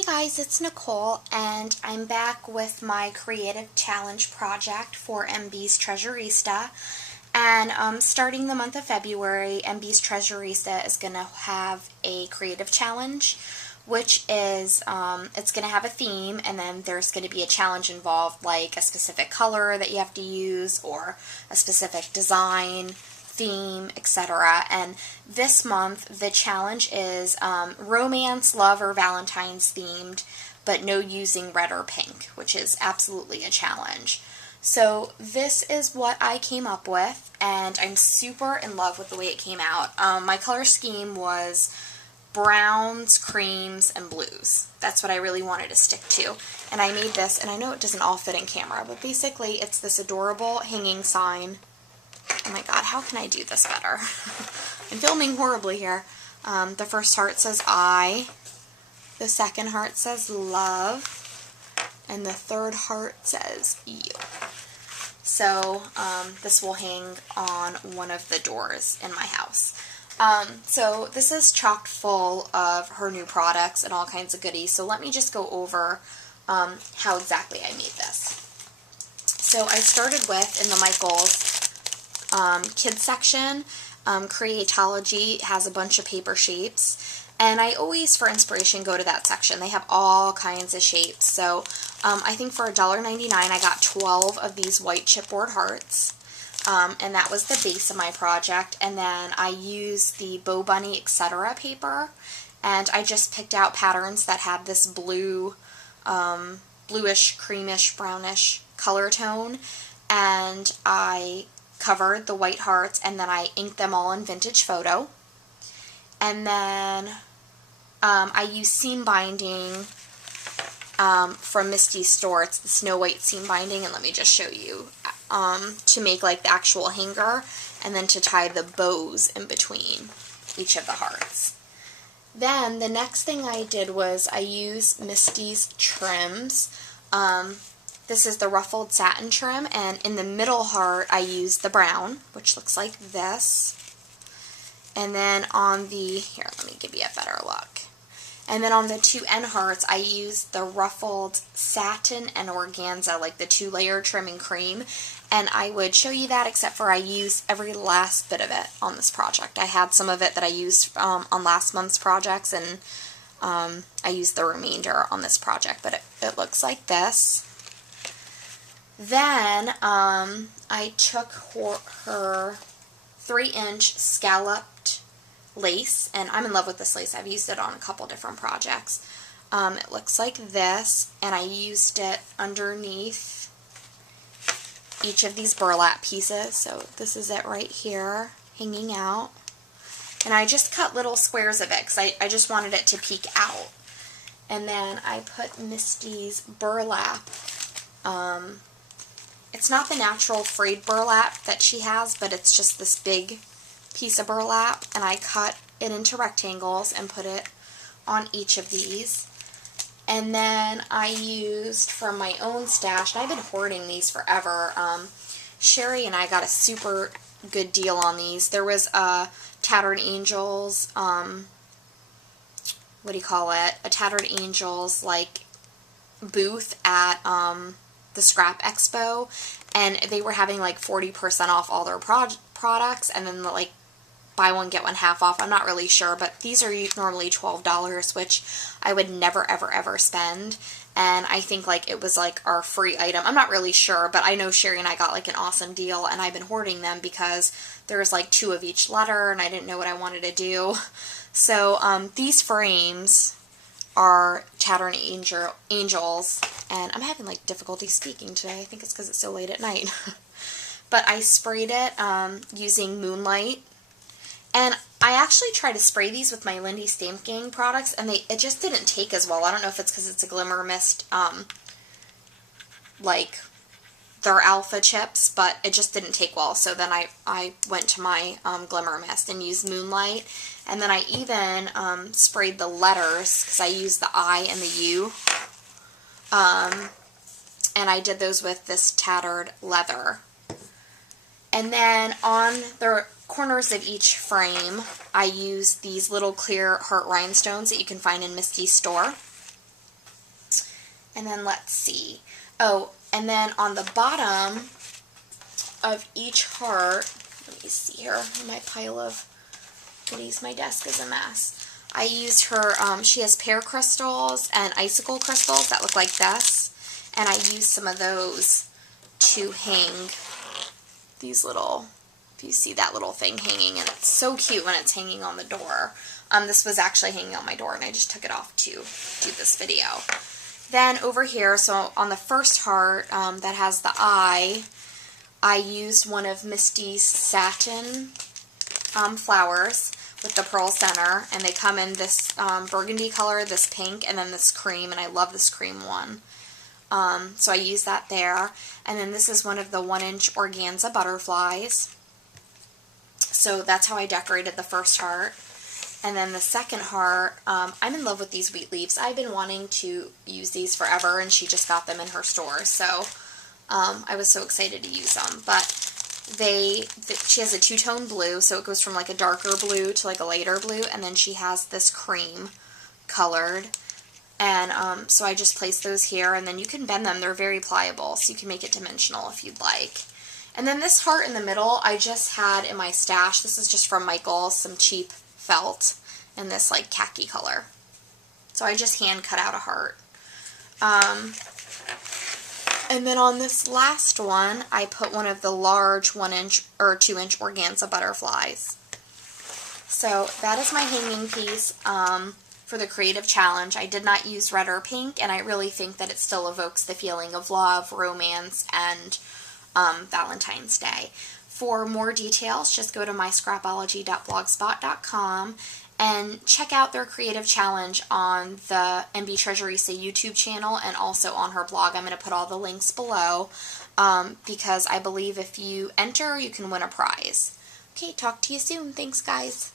Hey guys, it's Nicole, and I'm back with my creative challenge project for MBs Treasurista. And starting the month of February, MBs Treasurista is going to have a creative challenge, which is, it's going to have a theme, and then there's going to be a challenge involved, like a specific color that you have to use, or a specific design, theme, etc. And this month the challenge is romance, love, or Valentine's themed, but no using red or pink, which is absolutely a challenge. So this is what I came up with, and I'm super in love with the way it came out. My color scheme was browns, creams, and blues. That's what I really wanted to stick to. And I made this, and I know it doesn't all fit in camera, but basically it's this adorable hanging sign. Oh my god, how can I do this better? I'm filming horribly here. The first heart says I, the second heart says love, and the third heart says you. So this will hang on one of the doors in my house. So this is chock full of her new products and all kinds of goodies. So let me just go over how exactly I made this. So I started with, in the Michaels kids section, Scrapology has a bunch of paper shapes, and I always, for inspiration, go to that section. They have all kinds of shapes. So I think for $1.99 I got 12 of these white chipboard hearts, and that was the base of my project. And then I used the Bow Bunny etc. paper, and I just picked out patterns that had this blue, bluish, creamish, brownish color tone, and I covered the white hearts, and then I inked them all in Vintage Photo. And then I used seam binding from Misty's store. It's the Snow White seam binding, and let me just show you, to make like the actual hanger, and then to tie the bows in between each of the hearts. Then the next thing I did was I used Misty's trims. This is the ruffled satin trim, and in the middle heart I used the brown, which looks like this. And then on the, here, let me give you a better look. And then on the two end hearts I used the ruffled satin and organza, like the 2-layer trim and cream. And I would show you that, except for I used every last bit of it on this project. I had some of it that I used on last month's projects, and I used the remainder on this project, but it looks like this. Then I took her 3-inch scalloped lace, and I'm in love with this lace. I've used it on a couple different projects. It looks like this, and I used it underneath each of these burlap pieces. So this is it right here, hanging out. And I just cut little squares of it because I just wanted it to peek out. And then I put Misty's burlap. It's not the natural frayed burlap that she has, but it's just this big piece of burlap, and I cut it into rectangles and put it on each of these. And then I used from my own stash, and I've been hoarding these forever. Sherry and I got a super good deal on these. There was a Tattered Angels, what do you call it? A Tattered Angels like booth at the Scrap Expo, and they were having like 40% off all their products, and then like buy one get one half off. I'm not really sure, but these are normally $12, which I would never ever ever spend. And I think like it was like our free item. I'm not really sure, but I know Sherry and I got like an awesome deal, and I've been hoarding them because there's like 2 of each letter, and I didn't know what I wanted to do. So these frames are Tattered Angels, and I'm having like difficulty speaking today. I think it's because it's so late at night. But I sprayed it using Moonlight, and I actually tried to spray these with my Lindy Stamp Gang products, and it just didn't take as well. I don't know if it's because it's a Glimmer Mist, like their alpha chips, but it just didn't take well. So then I went to my Glimmer Mist and used Moonlight. And then I even sprayed the letters, because I used the I and the U. And I did those with this tattered leather. And then on the corners of each frame, I used these little clear heart rhinestones that you can find in Misty's store. And then let's see. Oh, and then on the bottom of each heart, let me see here, my pile of goodies, my desk is a mess. I used her, she has pear crystals and icicle crystals that look like this, and I used some of those to hang these little, if you see that little thing hanging, and it's so cute when it's hanging on the door. This was actually hanging on my door, and I just took it off to do this video. Then over here, so on the first heart that has the eye, I used one of Misty's satin flowers with the pearl center, and they come in this burgundy color, this pink, and then this cream, and I love this cream one. So I use that there. And then this is one of the 1-inch organza butterflies. So that's how I decorated the first heart. And then the second heart, I'm in love with these wheat leaves. I've been wanting to use these forever, and she just got them in her store. So I was so excited to use them. But she has a two-tone blue, so it goes from like a darker blue to like a lighter blue. And then she has this cream colored. And so I just placed those here, and then you can bend them. They're very pliable, so you can make it dimensional if you'd like. And then this heart in the middle, I just had in my stash. This is just from Michael's, some cheap felt in this like khaki color. So I just hand cut out a heart. And then on this last one, I put one of the large 1-inch or 2-inch organza butterflies. So that is my hanging piece. For the creative challenge. I did not use red or pink, and I really think that it still evokes the feeling of love, romance, and Valentine's Day. For more details, just go to myscrapology.blogspot.com and check out their creative challenge on the MB Treasurista YouTube channel and also on her blog. I'm going to put all the links below because I believe if you enter, you can win a prize. Okay, talk to you soon. Thanks, guys.